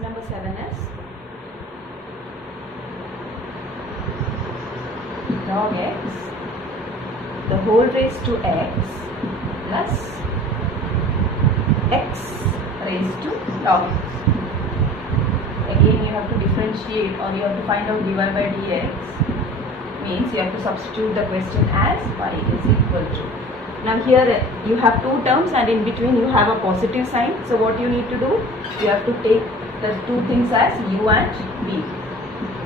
number 7 is log x the whole raised to x plus x raised to log x. Again you have to differentiate, or you have to find out dy by dx, means you have to substitute the question as y is equal to. Now here you have two terms and in between you have a positive sign. So what you need to do, you have to take the two things as u and b.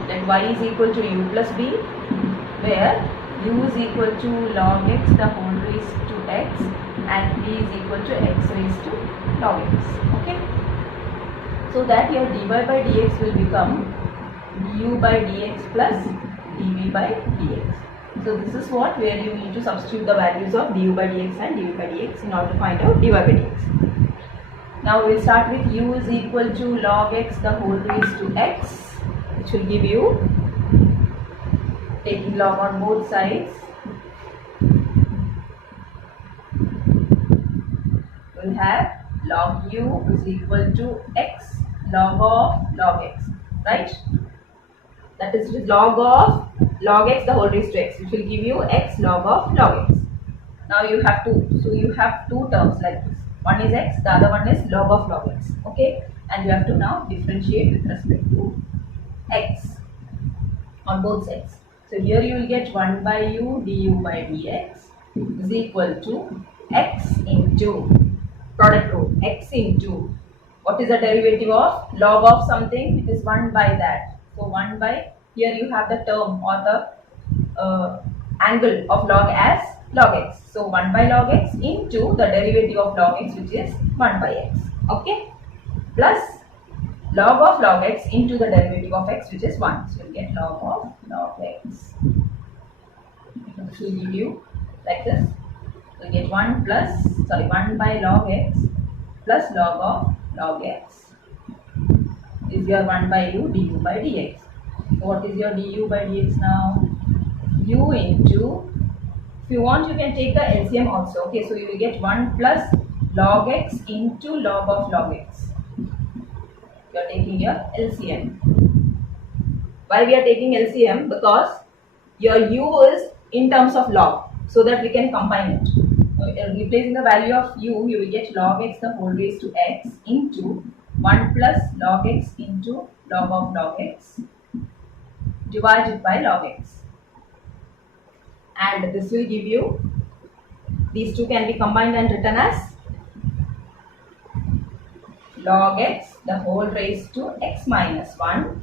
Then y is equal to u plus b, where u is equal to log x the whole raised to x and b is equal to x raised to log x. Okay. So that your dy by dx will become du by dx plus dv by dx. So this is what where you need to substitute the values of du by dx and dv by dx in order to find out dy by dx. Now we will start with u is equal to log x the whole raised to x, which will give you, taking log on both sides, we will have log u is equal to x log of log x, right? That is log of log x the whole raised to x, which will give you x log of log x. Now you have to, so you have two terms like this. One is x, the other one is log of log x. Okay, and you have to now differentiate with respect to x on both sides. So here you will get 1 by u du by dx is equal to x into product rule, x into what is the derivative of log of something? It is 1 by that. So 1 by, here you have the term or the angle of log as log x. So 1 by log x into the derivative of log x, which is 1 by x. Okay, plus log of log x into the derivative of x, which is 1. So you get log of log x. So this will give you like this. So you get 1 by log x plus log of log x is your 1 by u du by dx. So what is your du by dx now? U into, if you want you can take the LCM also. Okay, so you will get 1 plus log x into log of log x. You are taking your LCM. Why we are taking LCM? Because your u is in terms of log, so that we can combine it. So, replacing the value of u, you will get log x the whole raised to x into 1 plus log x into log of log x divided by log x. And this will give you, these two can be combined and written as log x the whole raised to x minus 1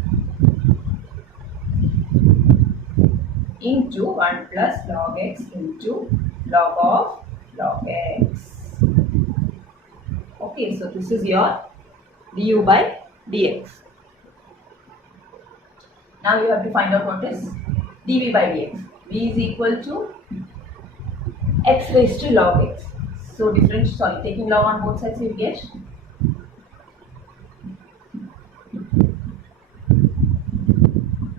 into 1 plus log x into log of log x. Okay, so this is your du by dx. Now you have to find out what is dv by dx. v is equal to x raised to log x. So taking log on both sides, you get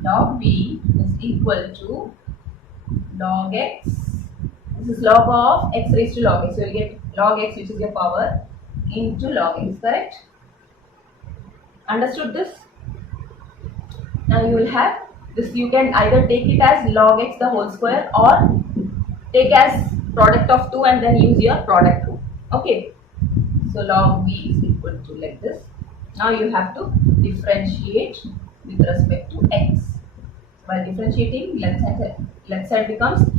log v is equal to log x. This is log of x raised to log x. So you get log x, which is your power, into log x, correct? Understood this? Now you will have this, you can either take it as log x the whole square or take as product of 2 and then use your product rule. Okay, so log v is equal to like this. Now you have to differentiate with respect to x. By differentiating, left side becomes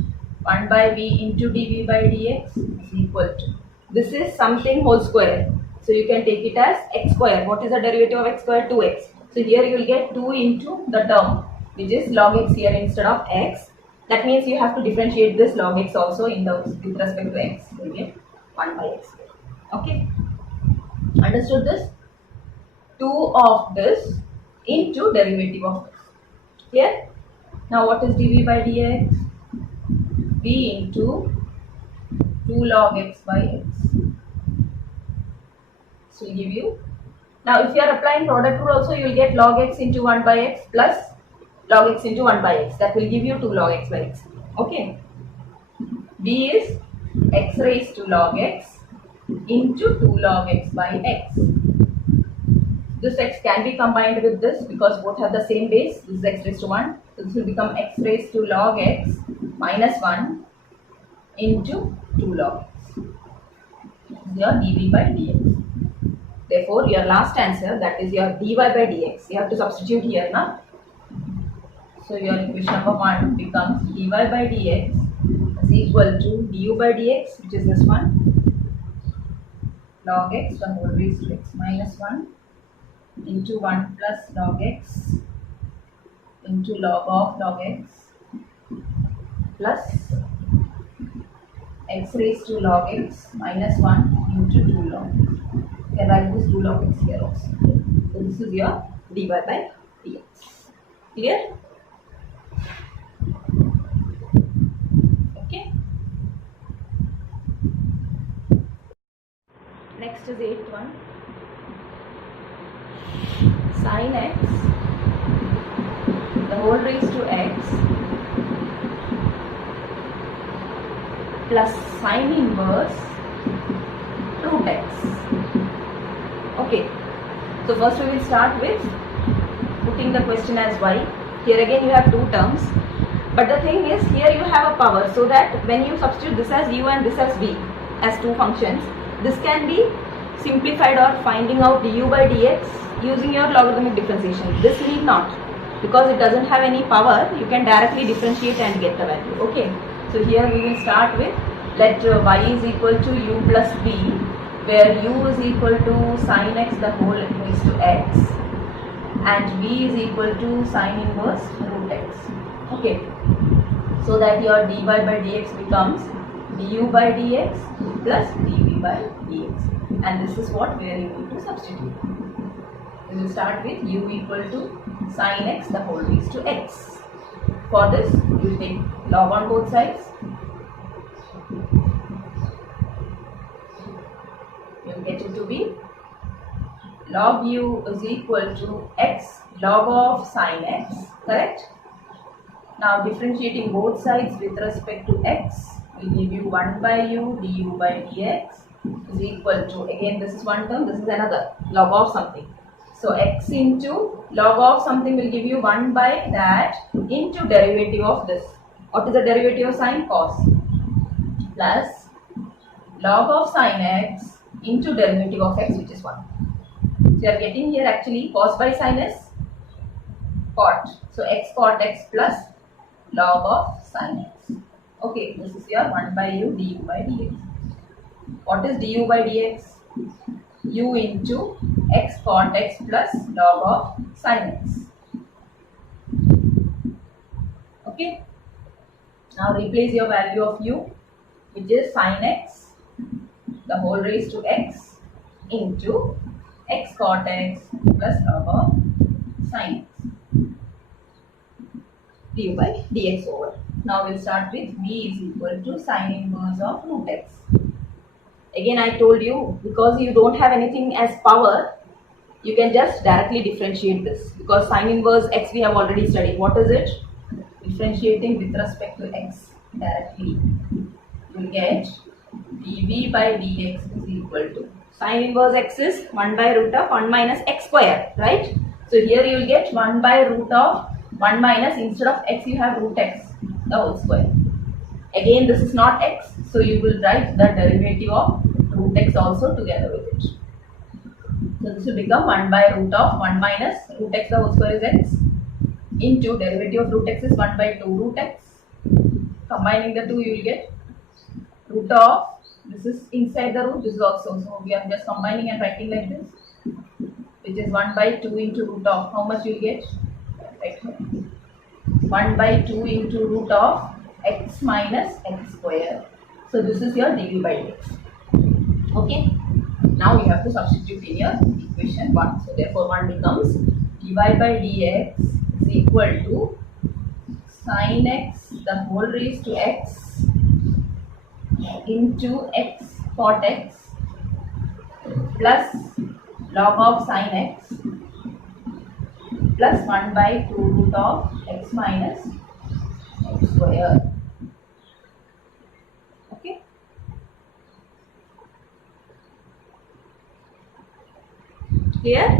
1 by v into dv by dx is equal to, this is something whole square, so you can take it as x square. What is the derivative of x square? 2x. So here you will get 2 into the term which is log x here instead of x. That means you have to differentiate this log x also in the with respect to x. So you get 1 by x. Okay, understood this? 2 of this into derivative of x. Clear? Now what is dv by dx? v into 2 log x by x. So will give you, now if you are applying product rule also, you will get log x into 1 by x plus log x into 1 by x. That will give you 2 log x by x. Okay, v is x raised to log x into 2 log x by x. This x can be combined with this because both have the same base. This is x raised to 1. So this will become x raised to log x minus 1 into 2 log x. This is your dv by dx. Therefore, your last answer, that is your dy by dx, you have to substitute here now. So your equation number 1 becomes dy by dx is equal to du by dx, which is this one, log x the whole raised to x minus 1 into 1 plus log x into log of log x plus x raised to log x minus 1 into 2 log x. You can write this 2 log x here also. So this is your dy by dx. Clear? Okay. Next is 8th one. Sin x the whole raised to x plus sin inverse root x. Okay, so first we will start with putting the question as y. Here again you have two terms, but the thing is here you have a power, so that when you substitute this as u and this as v as two functions, this can be simplified or finding out du by dx using your logarithmic differentiation. This need not, because it doesn't have any power. You can directly differentiate and get the value. Okay, so here we will start with, let y is equal to u plus v, where u is equal to sin x the whole raised to x and v is equal to sin inverse root x. Okay, so that your dy by dx becomes du by dx plus dv by dx, and this is what where you need to substitute. We will start with u equal to sin x the whole raised to x. For this, you take log on both sides. You will get it to be log u is equal to x log of sin x, correct? Now differentiating both sides with respect to x will give you 1 by u du by dx is equal to, again this is one term, this is another, log of something. So x into log of something will give you 1 by that into derivative of this. What is the derivative of sin? Cos, plus log of sin x into derivative of x, which is 1. So you are getting here actually cos by sin is cot. So x cot x plus log of sin x. Okay, this is your 1 by u du by dx. What is du by dx? U into x cot x plus log of sin x. Okay. Now replace your value of u, which is sin x the whole raised to x into x cot x plus log of sin x du by dx over. Now we'll start with v is equal to sin inverse of root x. Again I told you, because you don't have anything as power, you can just directly differentiate this, because sin inverse x we have already studied. What is it? Differentiating with respect to x directly, you will get dv by dx is equal to, sin inverse x is 1 by root of 1 minus x square, right? So here you will get 1 by root of 1 minus, instead of x you have root x the whole square. Again this is not x, so you will write the derivative of root x also together with it. So this will become 1 by root of 1 minus root x the whole square is x into derivative of root x is 1 by 2 root x. Combining the two you will get root of, this is inside the root, this is also, so we are just combining and writing like this, which is 1 by 2 into root of, how much you will get? Right here. 1 by 2 into root of x minus x square. So this is your dv by dx. Okay. Now you have to substitute in your equation 1. So therefore 1 becomes dy by dx is equal to sin x the whole raised to x into x cot x plus log of sin x plus 1 by 2 root of x minus x square. Okay. Clear?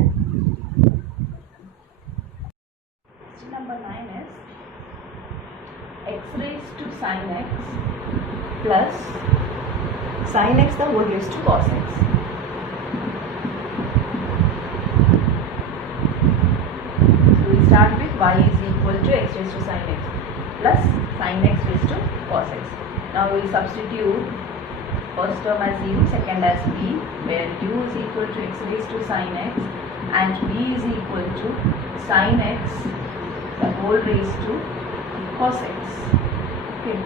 plus sin x the whole raised to cos x. So we start with y is equal to x raised to sin x plus sin x raised to cos x. Now we will substitute first term as u, second as b, where u is equal to x raised to sin x and b is equal to sin x the whole raised to cos x. Okay.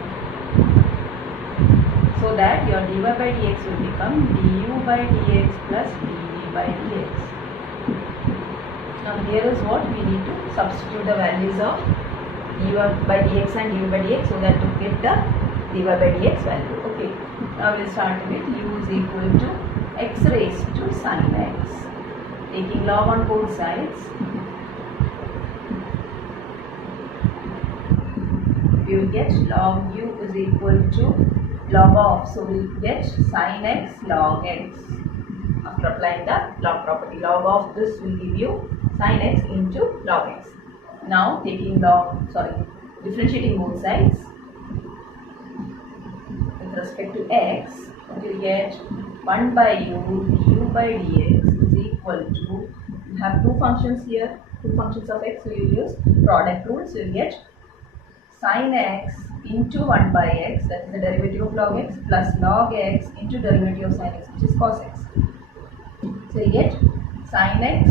So that your dy by dx will become du by dx plus dv by dx. Now here is what we need to substitute the values of du by dx and du by dx so that to get the dy by dx value. Okay. Now we will start with u is equal to x raised to sin x. Taking log on both sides, we will get log u is equal to log of, so we will get sin x log x. After applying the log property, log of this will give you sin x into log x. Now taking differentiating both sides with respect to x, we will get 1 by u du by dx is equal to, we have two functions here, two functions of x, so you will use product rule, so you will get sin x into 1 by x, that is the derivative of log x, plus log x into derivative of sin x, which is cos x. So you get sin x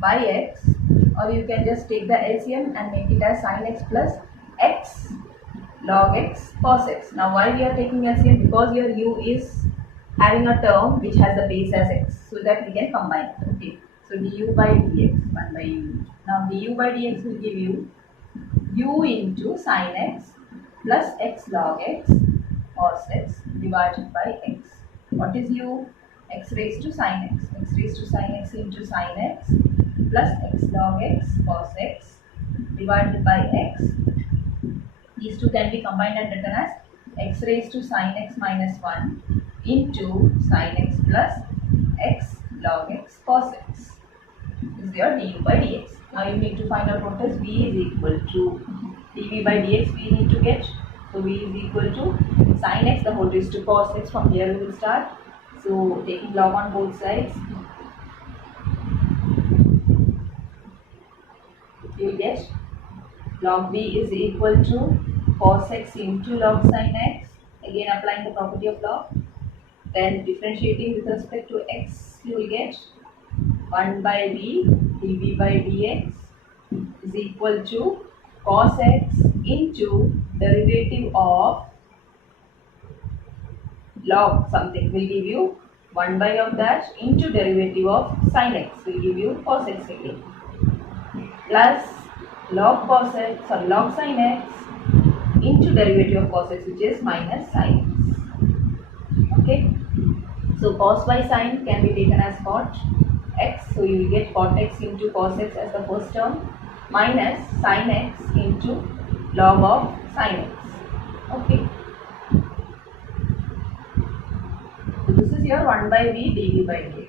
by x, or you can just take the LCM and make it as sin x plus x log x cos x. Now why we are taking LCM? Because your u is having a term which has the base as x, so that we can combine. Okay, so du by dx, 1 by u. Now du by dx will give you u into sin x plus x log x cos x divided by x. What is u? X raised to sin x. X raised to sin x into sin x plus x log x cos x divided by x. These two can be combined and written as x raised to sin x minus 1 into sin x plus x log x cos x. This is your du by dx. Now you need to find out what is v is equal to dv by dx. We need to get, so v is equal to sin x the whole raised to cos x. From here we will start. So taking log on both sides, you will get log v is equal to cos x into log sin x. Again applying the property of log. Then differentiating with respect to x, you will get 1 by v dv by dx is equal to cos x into derivative of log something will give you 1 by of that into derivative of sin x will give you cos x again, plus log log sin x into derivative of cos x, which is minus sin x. Okay, so cos by sin can be taken as cot x, so you will get cot x into cos x as the first term minus sin x into log of sin x. Okay, so this is your 1 by v dv by dx.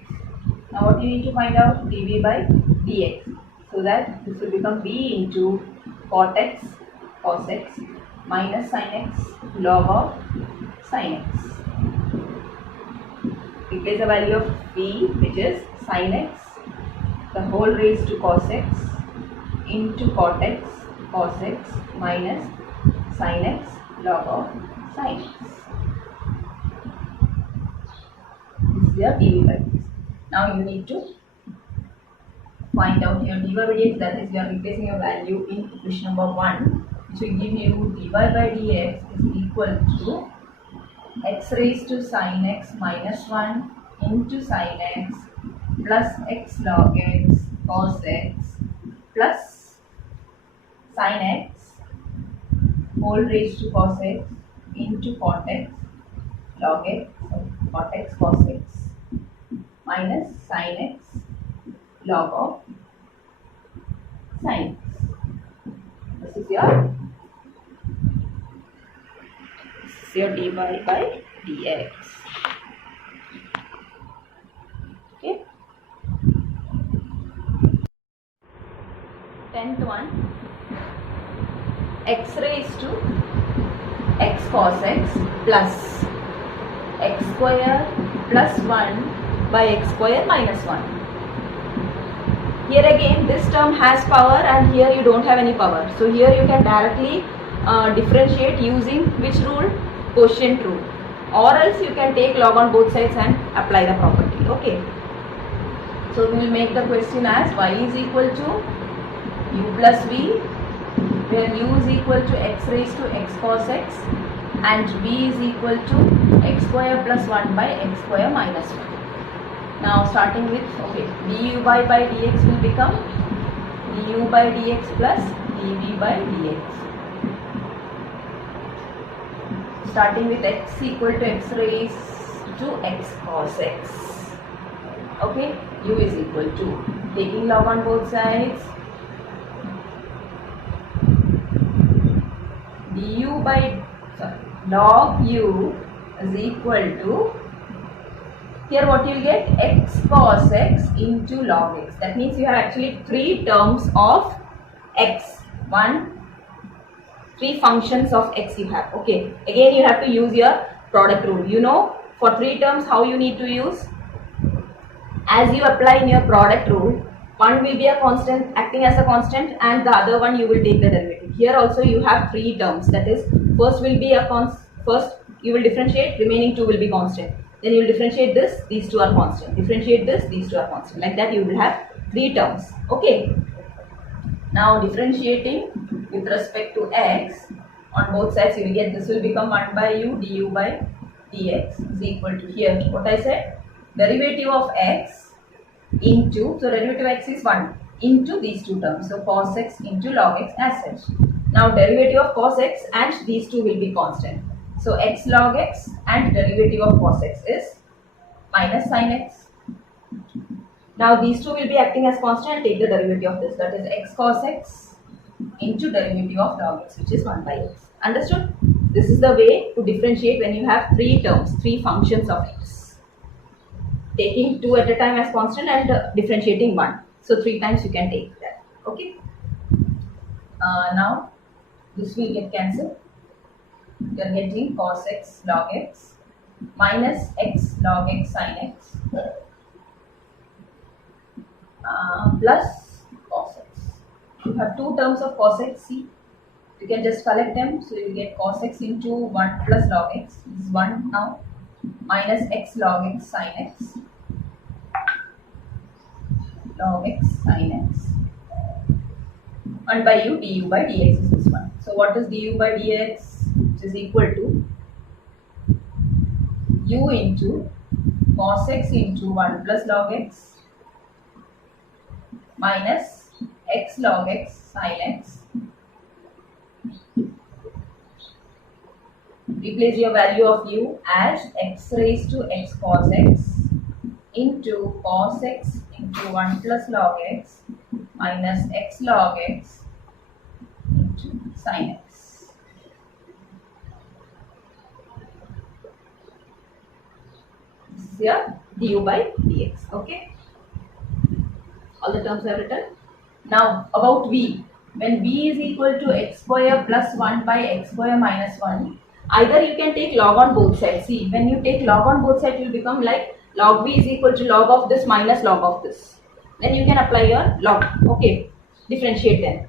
Now what you need to find out? dv by dx, so that this will become v into cot x cos x minus sin x log of sin x. Replace the value of v, which is sin x the whole raised to cos x into cot x cos x minus sin x log of sin x. This is your dv by dx. Now you need to find out your dy by dx, that is you are replacing your value in equation number 1, which will give you dy by dx is equal to x raised to sin x minus 1 into sin x plus x log x cos x plus sin x whole raised to cos x into cot x log x, cot x cos x minus sin x log of sin x. This is your dy by dx. Okay. 10th one, x raised to x cos x plus x square plus 1 by x square minus 1. Here again this term has power and here you don't have any power. So here you can directly differentiate using which rule? Quotient rule. Or else you can take log on both sides and apply the property. Okay. So we will make the question as y is equal to u plus v, where u is equal to x raised to x cos x and v is equal to x square plus 1 by x square minus 1. Now starting with, okay, du by dx will become du by dx plus dv by dx. Starting with x equal to x raised to x cos x. Okay, u is equal to, taking log on both sides, du by log u is equal to, here what you will get, x cos x into log x. That means you have actually three terms of x. Three functions of x you have. Okay, again you have to use your product rule. You know, for three terms how you need to use? As you apply in your product rule, one will be a constant, acting as a constant, and the other one you will take the derivative. Here also you have three terms. That is, first will be a first you will differentiate, remaining two will be constant. Then you will differentiate this, these two are constant. Differentiate this, these two are constant. Like that you will have three terms. Okay. Now differentiating with respect to x on both sides, you will get, this will become 1 by u du by dx is equal to, here what I said, derivative of x into, so derivative of x is 1 into these two terms, so cos x into log x as such. Now derivative of cos x and these two will be constant, so x log x and derivative of cos x is minus sin x. Now these two will be acting as constant and take the derivative of this, that is x cos x into derivative of log x, which is 1 by x. Understood? This is the way to differentiate when you have three terms, three functions of x. Taking two at a time as constant and differentiating one. So three times you can take that. Okay. Now this will get cancelled. You are getting cos x log x minus x log x sin x plus cos x. You have two terms of cos x. See, you can just collect them. So you get cos x into 1 plus log x. This is 1 now, minus x log x sin x, log x sin x, 1 by u du by dx is this one. So what is du by dx? Which is equal to u into cos x into 1 plus log x minus x log x sin x. Replace your value of u as x raised to x cos x into cos x into 1 plus log x minus x log x into sin x. This is your du by dx. Okay. All the terms are written. Now about v. When v is equal to x square plus 1 by x square minus 1, either you can take log on both sides. See, when you take log on both sides, it will become like log v is equal to log of this minus log of this. Then you can apply your log. Okay, differentiate them.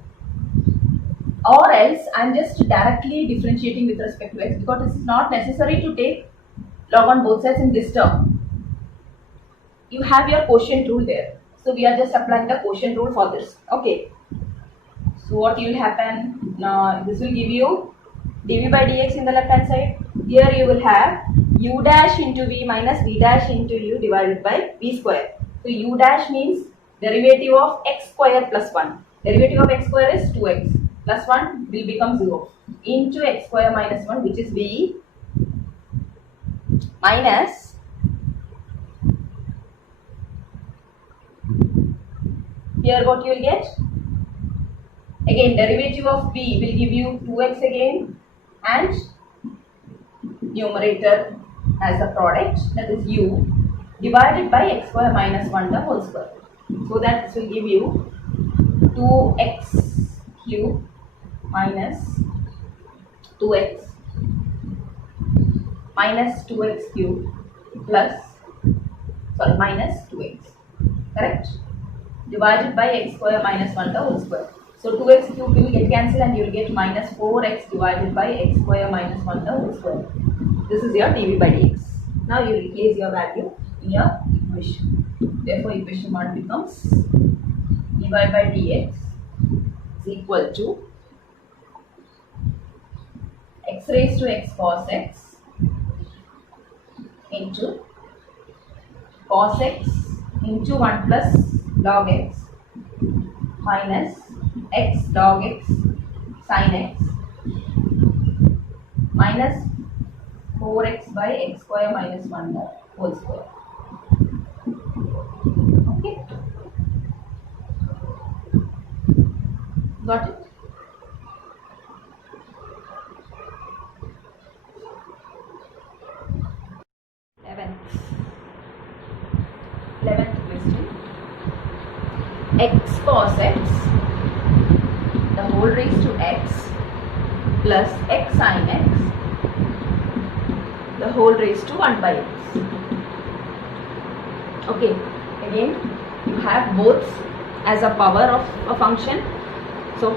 Or else I am just directly differentiating with respect to x, because it is not necessary to take log on both sides in this term. You have your quotient rule there. So we are just applying the quotient rule for this. Okay. So what will happen? Now this will give you dv by dx in the left hand side. Here you will have u dash into v minus v dash into u divided by v square. So u dash means derivative of x square plus 1. Derivative of x square is 2x plus 1 will become 0 into x square minus 1, which is v, minus here what you will get? Again derivative of v will give you 2x again and numerator as a product, that is u, divided by x square minus 1 the whole square. So that this will give you 2x cube minus 2x minus 2x cube plus, sorry, minus 2x, correct, divided by x square minus 1 the whole square. So 2x cube will get cancelled and you will get minus 4x divided by x square minus 1 the whole square. This is your dv by dx. Now you replace your value in your equation. Therefore equation 1 becomes dy by dx is equal to x raised to x cos x into cos x into 1 plus log x minus x log x sin x minus 4x by x square minus 1 the whole square. Okay, got it? Eleventh question. X cos x the whole raised to x plus x sin x the whole raised to 1 by x. Okay, again you have both as a power of a function. So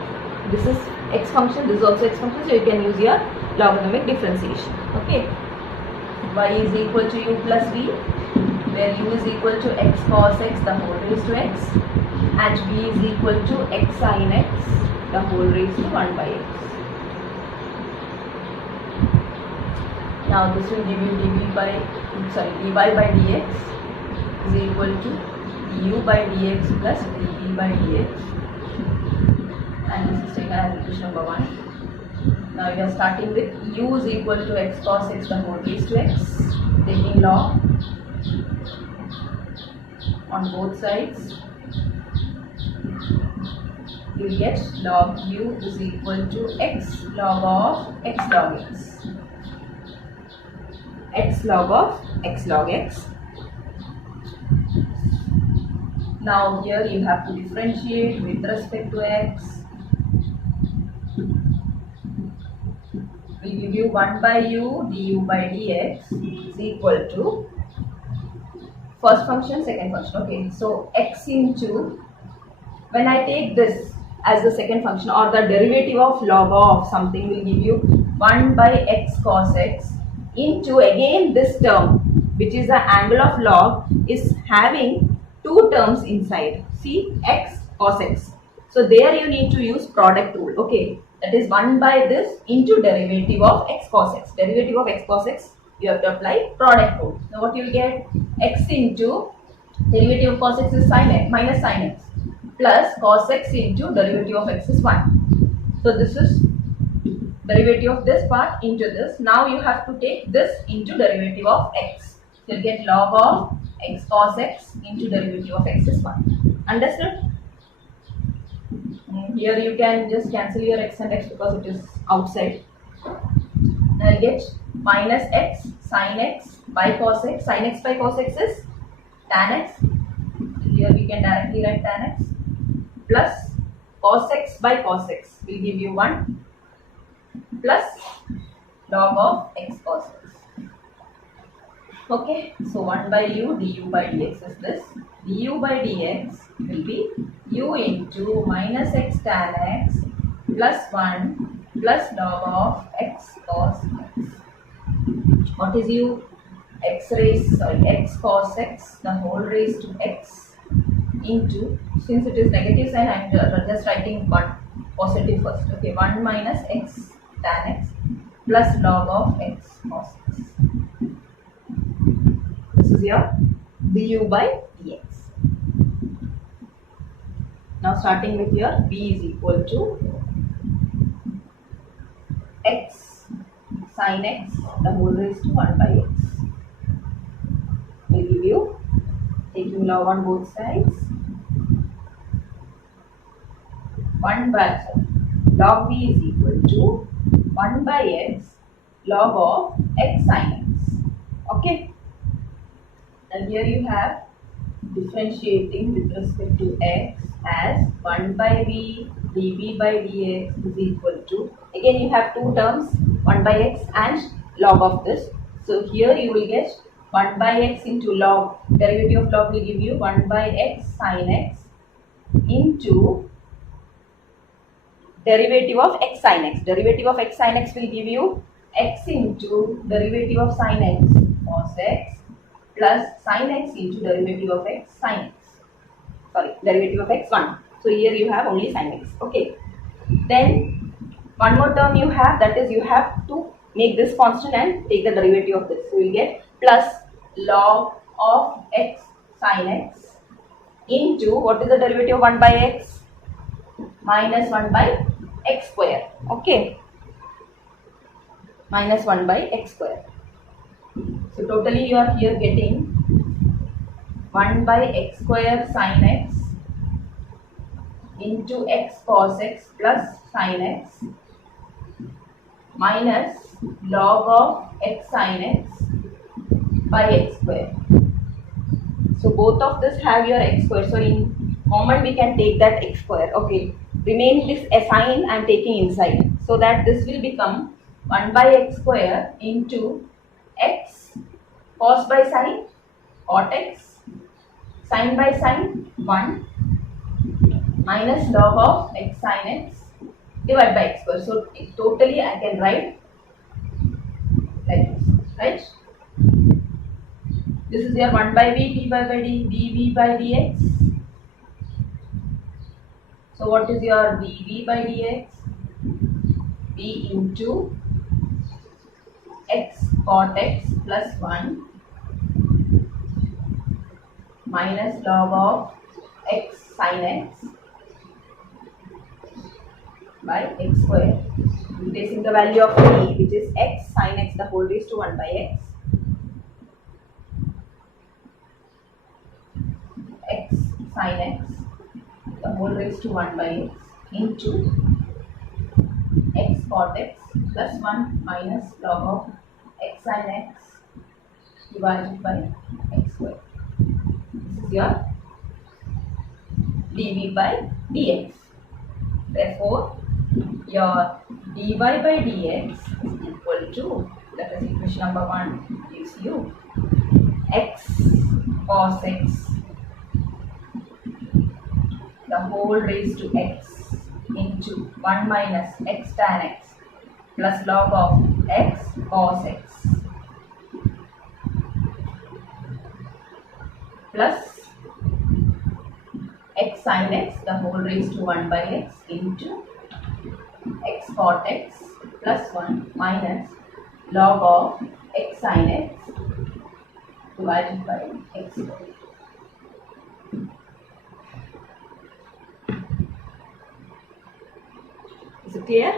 this is x function, this is also x function, so you can use your logarithmic differentiation. Okay, y is equal to u plus v, where u is equal to x cos x the whole raised to x and v is equal to x sin x the whole raised to 1 by x. Now this will give you dy by dx is equal to du by dx plus dv by dx, and this is taken as equation number 1. Now we are starting with u is equal to x cos x the whole raised to x, taking log on both sides. You will get log u is equal to x log of x log x, x log of x log x. Now here you have to differentiate with respect to x. We give you 1 by u du by dx is equal to first function, second function. Okay, so x into, when I take this as the second function or the derivative of log of something, will give you 1 by x cos x into, again this term which is the angle of log is having two terms inside. See, x cos x. So there you need to use product rule. Okay, that is 1 by this into derivative of x cos x. Derivative of x cos x, you have to apply product rule. Now what you will get, x into derivative of cos x is sin x minus sin x plus cos x into derivative of x is 1. So this is derivative of this part into this. Now you have to take this into derivative of x. You will get log of x cos x into derivative of x is 1. Understood? Here you can just cancel your x and x because it is outside. Now you get minus x sin x by cos x. Sin x by cos x is tan x. Here we can directly write tan x plus cos x by cos x will give you 1 plus log of x cos x. Okay, so 1 by u du by dx is this. Du by dx will be u into minus x tan x plus 1 plus log of x cos x. What is u? X cos x the whole raised to x into, since it is negative sign, I am just writing one positive first. Okay, 1 minus x tan x plus log of x cos x. This is your du by dx. Now starting with your b is equal to x sin x the whole raised to 1 by x will give you, taking log on both sides, 1 by log b is equal to 1 by x log of x sin x. Okay, and here you have differentiating with respect to x as 1 by v dv by dx is equal to, again you have two terms, 1 by x and log of this. So here you will get 1 by x into log. Derivative of log will give you 1 by x sin x into derivative of x sin x. Derivative of x sin x will give you x into derivative of sin x cos x plus sin x into derivative of x sin x. Sorry, derivative of x1. So here you have only sin x. Okay. Then one more term you have, that is you have to make this constant and take the derivative of this. So you will get plus log of x sin x into, what is the derivative of 1 by x? Minus 1 by x square. Okay. Minus 1 by x square. So totally you are here getting 1 by x square sin x into x cos x plus sin x minus log of x sin x by x square. So both of this have your x square. So in common we can take that x square. Okay. Remain this sin I am taking inside. So that this will become 1 by x square into x cos by sin cot x sin by sin 1 minus log of x sin x divided by x square. So totally I can write like this, right? This is your 1 by v, d by d, dv by dx. So what is your dv by dx? v into x cot x plus 1 minus log of x sin x by x square. Replacing the value of v, which is x sin x the whole raised to 1 by x. X sin x the whole raised to 1 by x into x cot x plus 1 minus log of x sin x divided by x square. This is your dv by dx. Therefore, your dy by dx is equal to, that is equation number 1 gives you x cos x the whole raised to x into 1 minus x tan x plus log of x cos x plus x sin x the whole raised to 1 by x into x cot x plus 1 minus log of x sin x divided by x square. Is it clear?